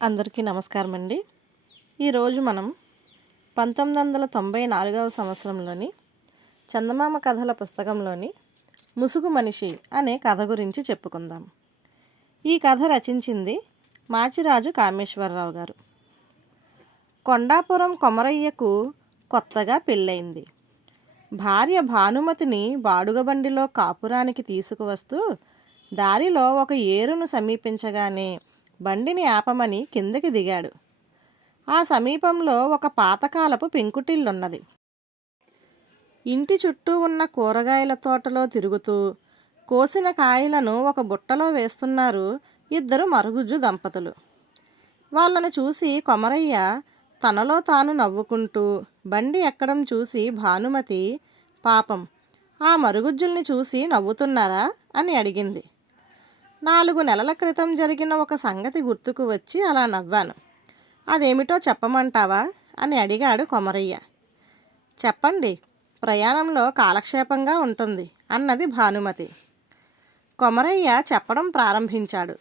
అందరికీ నమస్కారం అండి. ఈరోజు మనం 1994వ సంవత్సరంలోని చందమామ కథల పుస్తకంలోని ముసుగు మనిషి అనే కథ గురించి చెప్పుకుందాం. ఈ కథ రచించింది మాచిరాజు కామేశ్వరరావు గారు. కొండాపురం కొమరయ్యకు కొత్తగా పెళ్ళయింది. భార్య భానుమతిని బాడుగ బండిలో కాపురానికి తీసుకువస్తూ దారిలో ఒక ఏరును సమీపించగానే బండిని ఆపమని కిందకి దిగాడు. ఆ సమీపంలో ఒక పాతకాలపు పెంకుటిల్లున్నది. ఇంటి చుట్టూ ఉన్న కూరగాయల తోటలో తిరుగుతూ కోసిన కాయలను ఒక బుట్టలో వేస్తున్నారు ఇద్దరు మరుగుజ్జు దంపతులు. వాళ్ళను చూసి కొమరయ్య తనలో తాను నవ్వుకుంటూ బండి ఎక్కడం చూసి భానుమతి, పాపం ఆ మరుగుజ్జుల్ని చూసి నవ్వుతున్నారా అని అడిగింది. 4 నెలల క్రితం జరిగిన ఒక సంగతి గుర్తుకు వచ్చి అలా నవ్వాను. అదేమిటో చెప్పమంటావా అని అడిగాడు కొమరయ్య. చెప్పండి, ప్రయాణంలో కాలక్షేపంగా ఉంటుంది అన్నది భానుమతి. కొమరయ్య చెప్పడం ప్రారంభించాడు.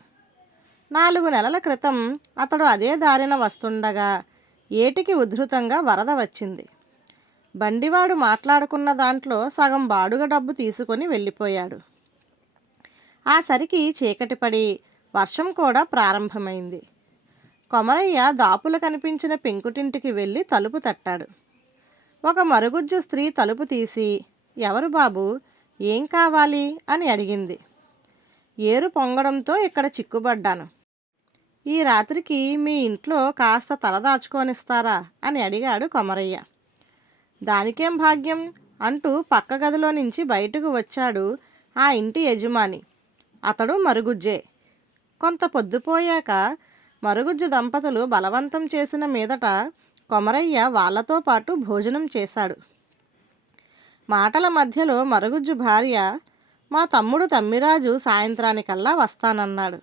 4 నెలల క్రితం అతడు అదే దారిన వస్తుండగా ఏటికి ఉధృతంగా వరద వచ్చింది. బండివాడు మాట్లాడుకున్న దాంట్లో సగం బాడుగ డబ్బు తీసుకొని వెళ్ళిపోయాడు. ఆ సరికి చీకటి పడి వర్షం కూడా ప్రారంభమైంది. కొమరయ్య దాపులు కనిపించిన పెంకుటింటికి వెళ్ళి తలుపు తట్టాడు. ఒక మరుగుజ్జు స్త్రీ తలుపు తీసి, ఎవరు బాబు, ఏం కావాలి అని అడిగింది. ఏరు పొంగడంతో ఇక్కడ చిక్కుబడ్డాను. ఈ రాత్రికి మీ ఇంట్లో కాస్త తలదాచుకొనిస్తారా అని అడిగాడు కొమరయ్య. దానికేం భాగ్యం అంటూ పక్క గదిలో నుంచి బయటకు వచ్చాడు ఆ ఇంటి యజమాని. అతడు మరుగుజ్జే. కొంత పొద్దుపోయాక మరుగుజ్జు దంపతులు బలవంతం చేసిన మీదట కొమరయ్య వాళ్లతో పాటు భోజనం చేశాడు. మాటల మధ్యలో మరుగుజ్జు భార్య, మా తమ్ముడు తమ్మిరాజు సాయంత్రానికల్లా వస్తానన్నాడు.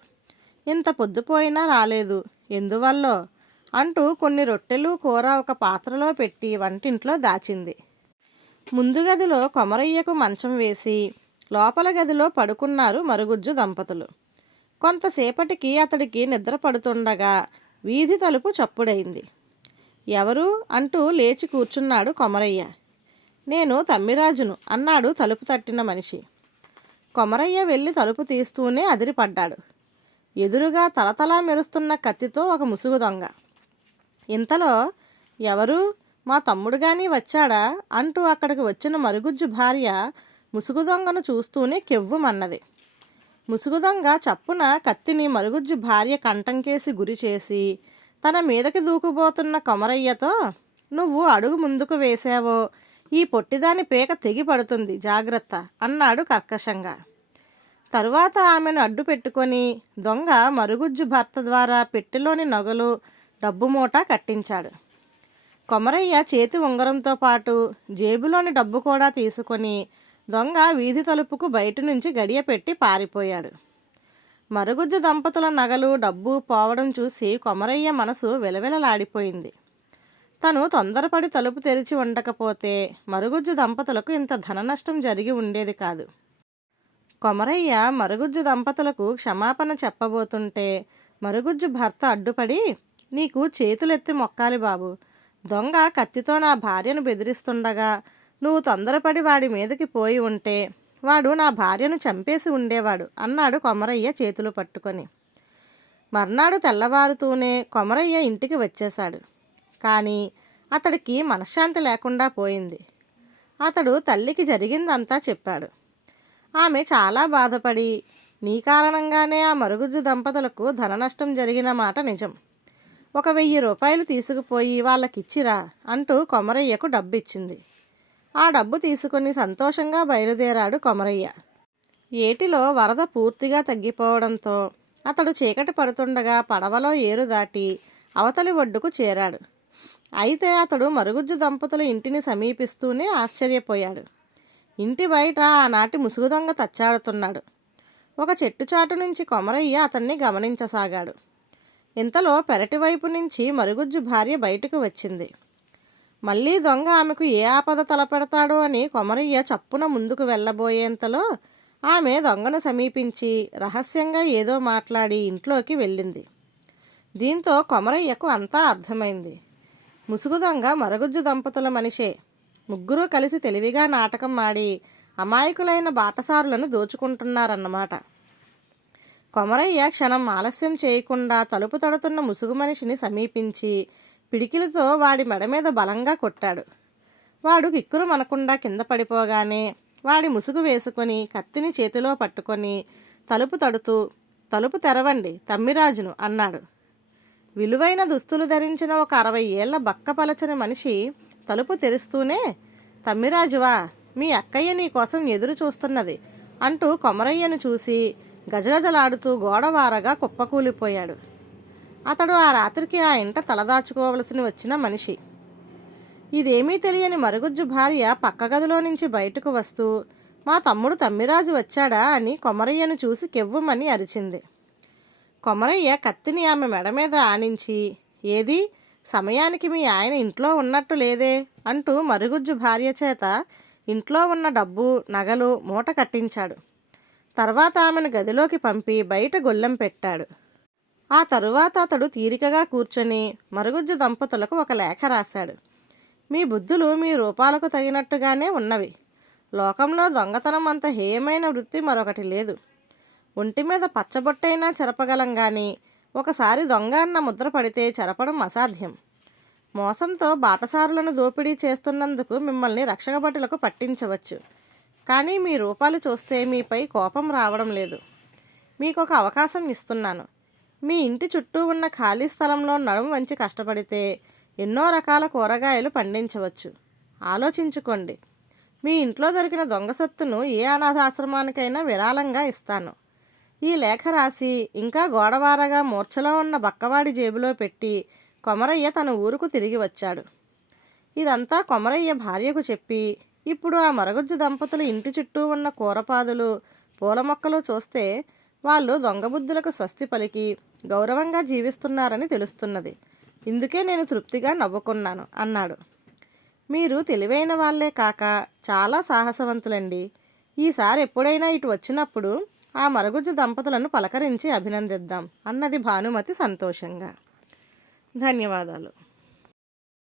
ఇంత పొద్దుపోయినా రాలేదు, ఎందువల్లో అంటూ కొన్ని రొట్టెలు కూర ఒక పాత్రలో పెట్టి వంటింట్లో దాచింది. ముందు గదిలో కొమరయ్యకు మంచం వేసి లోపల గదిలో పడుకున్నారు మరుగుజ్జు దంపతులు. కొంతసేపటికి అతడికి నిద్ర పడుతుండగా వీధి తలుపు చప్పుడైంది. ఎవరు అంటూ లేచి కూర్చున్నాడు కొమరయ్య. నేను తమ్మిరాజును అన్నాడు తలుపు తట్టిన మనిషి. కొమరయ్య వెళ్ళి తలుపు తీస్తూనే అదిరిపడ్డాడు. ఎదురుగా తలతలా మెరుస్తున్న కత్తితో ఒక ముసుగు దొంగ. ఇంతలో ఎవరు, మా తమ్ముడు గాని వచ్చాడా అంటూ అక్కడికి వచ్చిన మరుగుజ్జు భార్య ముసుగు దొంగను చూస్తూనే కెవ్వుమన్నది. ముసుగు దొంగ చప్పున కత్తిని మరుగుజ్జు భార్య కంఠంకేసి గురి చేసి తన మీదకి దూకుపోతున్న కొమరయ్యతో, నువ్వు అడుగు ముందుకు వేశావో ఈ పొట్టిదాని పేక తెగి పడుతుంది, జాగ్రత్త అన్నాడు కర్కశంగా. తరువాత ఆమెను అడ్డు పెట్టుకొని దొంగ మరుగుజ్జు భర్త ద్వారా పెట్టెలోని నగలు, డబ్బు మూట కట్టించాడు. కొమరయ్య చేతి ఉంగరంతో పాటు జేబులోని డబ్బు కూడా తీసుకొని దొంగ వీధి తలుపుకు బయట నుంచి గడియ పెట్టి పారిపోయాడు. మరుగుజ్జు దంపతుల నగలు, డబ్బు పోవడం చూసి కొమరయ్య మనసు విలవిలలాడిపోయింది. తను తొందరపడి తలుపు తెరిచి ఉండకపోతే మరుగుజ్జు దంపతులకు ఇంత ధన నష్టం జరిగి ఉండేది కాదు. కొమరయ్య మరుగుజ్జు దంపతులకు క్షమాపణ చెప్పబోతుంటే మరుగుజ్జు భర్త అడ్డుపడి, నీకు చేతులెత్తి మొక్కాలి బాబు, దొంగ కత్తితో నా భార్యను బెదిరిస్తుండగా నువ్వు తొందరపడి వాడి మీదకి పోయి ఉంటే వాడు నా భార్యను చంపేసి ఉండేవాడు అన్నాడు కొమరయ్య చేతులు పట్టుకొని. మర్నాడు తెల్లవారుతూనే కొమరయ్య ఇంటికి వచ్చేశాడు. కానీ అతడికి మనశ్శాంతి లేకుండా పోయింది. అతడు తల్లికి జరిగిందంతా చెప్పాడు. ఆమె చాలా బాధపడి, నీ కారణంగానే ఆ మరుగుజ్జు దంపతులకు ధన నష్టం జరిగిన మాట నిజం, 1000 రూపాయలు తీసుకుపోయి వాళ్ళకిచ్చిరా అంటూ కొమరయ్యకు డబ్బిచ్చింది. ఆ డబ్బు తీసుకుని సంతోషంగా బయలుదేరాడు కొమరయ్య. ఏటిలో వరద పూర్తిగా తగ్గిపోవడంతో అతడు చీకటి పడుతుండగా పడవలో ఏరు దాటి అవతలి ఒడ్డుకు చేరాడు. అయితే అతడు మరుగుజ్జు దంపతుల ఇంటిని సమీపిస్తూనే ఆశ్చర్యపోయాడు. ఇంటి బయట ఆనాటి ముసుగు దొంగ తచ్చాడుతున్నాడు. ఒక చెట్టు చాటు నుంచి కొమరయ్య అతన్ని గమనించసాగాడు. ఇంతలో పెరటి వైపు నుంచి మరుగుజ్జు భార్య బయటకు వచ్చింది. మళ్ళీ దొంగ ఆమెకు ఏ ఆపద తలపెడతాడో అని కొమరయ్య చప్పున ముందుకు వెళ్ళబోయేంతలో ఆమె దొంగను సమీపించి రహస్యంగా ఏదో మాట్లాడి ఇంట్లోకి వెళ్ళింది. దీంతో కొమరయ్యకు అంతా అర్థమైంది. ముసుగు దొంగ మరుగుజ్జు దంపతుల మనిషే. ముగ్గురూ కలిసి తెలివిగా నాటకం ఆడి అమాయకులైన బాటసారులను దోచుకుంటున్నారన్నమాట. కొమరయ్య క్షణం ఆలస్యం చేయకుండా తలుపు తడుతున్న ముసుగు మనిషిని సమీపించి పిడికిలితో వాడి మెడ మీద బలంగా కొట్టాడు. వాడు కిక్కురు మనకుండా కింద పడిపోగానే వాడి ముసుగు వేసుకొని కత్తిని చేతిలో పట్టుకొని తలుపు తడుతూ, "తలుపు తెరవండి, తమ్మిరాజును" అన్నాడు. విలువైన దుస్తులు ధరించిన ఒక 60 ఏళ్ల బక్కపలచని మనిషి తలుపు తెరుస్తూనే, "తమ్మిరాజువా, మీ అక్కయ్య నీ కోసం ఎదురు చూస్తున్నది" అంటూ కొమరయ్యను చూసి గజగజలాడుతూ గోడవారగా కుప్పకూలిపోయాడు. అతడు ఆ రాత్రికి ఆ ఇంట తలదాచుకోవలసి వచ్చిన మనిషి. ఇదేమీ తెలియని మరుగుజ్జు భార్య పక్క గదిలో నుంచి బయటకు వస్తూ, "మా తమ్ముడు తమ్మిరాజు వచ్చాడా" అని కొమరయ్యను చూసి కెవ్వుమని అరిచింది. కొమరయ్య కత్తిని ఆమె మెడ మీద ఆనించి, "ఏది, సమయానికి మీ ఆయన ఇంట్లో ఉన్నట్టు లేదే" అంటూ మరుగుజ్జు భార్య చేత ఇంట్లో ఉన్న డబ్బు, నగలు మూట కట్టించాడు. తర్వాత ఆమెను గదిలోకి పంపి బయట గొల్లెం పెట్టాడు. ఆ తరువాత అతడు తీరికగా కూర్చొని మరుగుజ్జు దంపతులకు ఒక లేఖ రాశాడు. "మీ బుద్ధులు మీ రూపాలకు తగినట్టుగానే ఉన్నవి. లోకంలో దొంగతనం అంత హేయమైన వృత్తి మరొకటి లేదు. ఒంటి మీద పచ్చబొట్టైనా చెరపగలం కానీ ఒకసారి దొంగ అన్న ముద్ర పడితే చెరపడం అసాధ్యం. మోసంతో బాటసారులను దోపిడీ చేస్తున్నందుకు మిమ్మల్ని రక్షకభటులకు పట్టించవచ్చు. కానీ మీ రూపాలు చూస్తే మీపై కోపం రావడం లేదు. మీకు ఒక అవకాశం ఇస్తున్నాను. మీ ఇంటి చుట్టూ ఉన్న ఖాళీ స్థలంలో నడుము వంచి కష్టపడితే ఎన్నో రకాల కూరగాయలు పండించవచ్చు. ఆలోచించుకోండి. మీ ఇంట్లో దొరికిన దొంగ సొత్తును ఏ అనాథాశ్రమానికైనా విరాళంగా ఇస్తాను." ఈ లేఖ రాసి ఇంకా గోడవారగా మూర్ఛలో ఉన్న బక్కవాడి జేబులో పెట్టి కొమరయ్య తన ఊరుకు తిరిగి వచ్చాడు. ఇదంతా కొమరయ్య భార్యకు చెప్పి, ఇప్పుడు ఆ మరుగుజ్జు దంపతులు ఇంటి చుట్టూ ఉన్న కూరపాదులు, పూల మొక్కలు చూస్తే వాళ్ళు దొంగబుద్ధులకు స్వస్తి పలికి గౌరవంగా జీవిస్తున్నారని తెలుస్తున్నది. ఇందుకే నేను తృప్తిగా నవ్వుకున్నాను అన్నాడు. "మీరు తెలివైన వాళ్ళే కాక చాలా సాహసవంతులండి. ఈసారి ఎప్పుడైనా ఇటు వచ్చినప్పుడు ఆ మరుగుజ్జు దంపతులను పలకరించి అభినందిద్దాం" అన్నది భానుమతి సంతోషంగా. ధన్యవాదాలు.